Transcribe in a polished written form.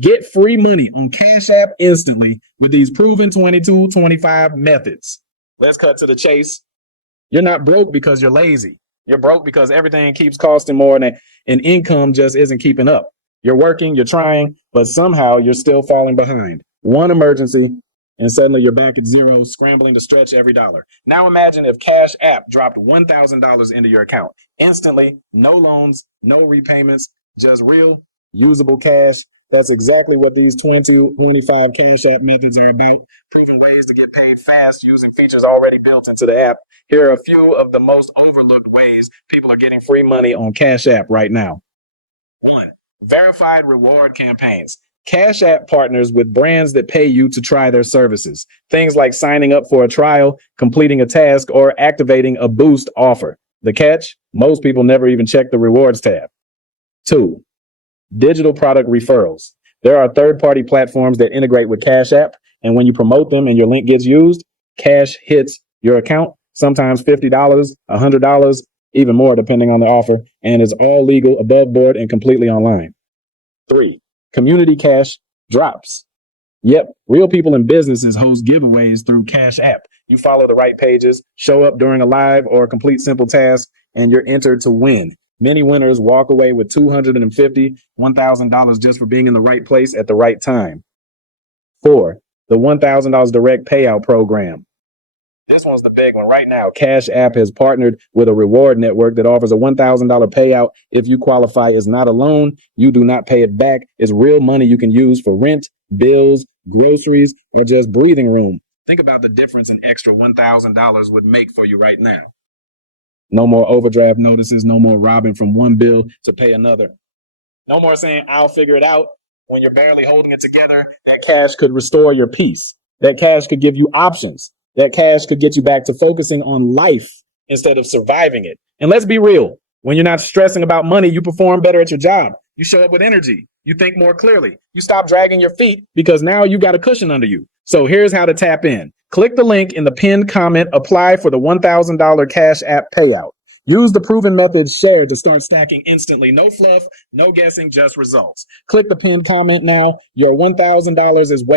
Get free money on Cash App instantly with these proven 22-25 methods. Let's cut to the chase. You're not broke because you're lazy. You're broke because everything keeps costing more and income just isn't keeping up. You're working, you're trying, but somehow you're still falling behind. One emergency, and suddenly you're back at zero, scrambling to stretch every dollar. Now imagine if Cash App dropped $1,000 into your account. Instantly, no loans, no repayments, just real, usable cash. That's exactly what these 20-25 Cash App methods are about. Proven ways to get paid fast using features already built into the app. Here are a few of the most overlooked ways people are getting free money on Cash App right now. 1. Verified reward campaigns. Cash App partners with brands that pay you to try their services. Things like signing up for a trial, completing a task, or activating a boost offer. The catch? Most people never even check the rewards tab. 2. Digital product referrals. There are third-party platforms that integrate with Cash App, and when you promote them and your link gets used, cash hits your account, sometimes $50, $100, even more depending on the offer, and it's all legal, above board, and completely online. 3. Community cash drops. Yep, real people and businesses host giveaways through Cash App. You follow the right pages, show up during a live or complete simple task, and you're entered to win. Many winners walk away with $250, $1,000 just for being in the right place at the right time. 4. The $1,000 direct payout program. This one's the big one right now. Cash App has partnered with a reward network that offers a $1,000 payout if you qualify. It's not a loan. You do not pay it back. It's real money you can use for rent, bills, groceries, or just breathing room. Think about the difference an extra $1,000 would make for you right now. No more overdraft notices. No more robbing from one bill to pay another. No more saying, I'll figure it out when you're barely holding it together. That cash could restore your peace. That cash could give you options. That cash could get you back to focusing on life instead of surviving it. And let's be real. When you're not stressing about money, you perform better at your job. You show up with energy. You think more clearly. You stop dragging your feet because now you got a cushion under you. So here's how to tap in. Click the link in the pinned comment. Apply for the $1,000 Cash App payout. Use the proven methods shared to start stacking instantly. No fluff, no guessing, just results. Click the pinned comment now. Your $1,000 is waiting.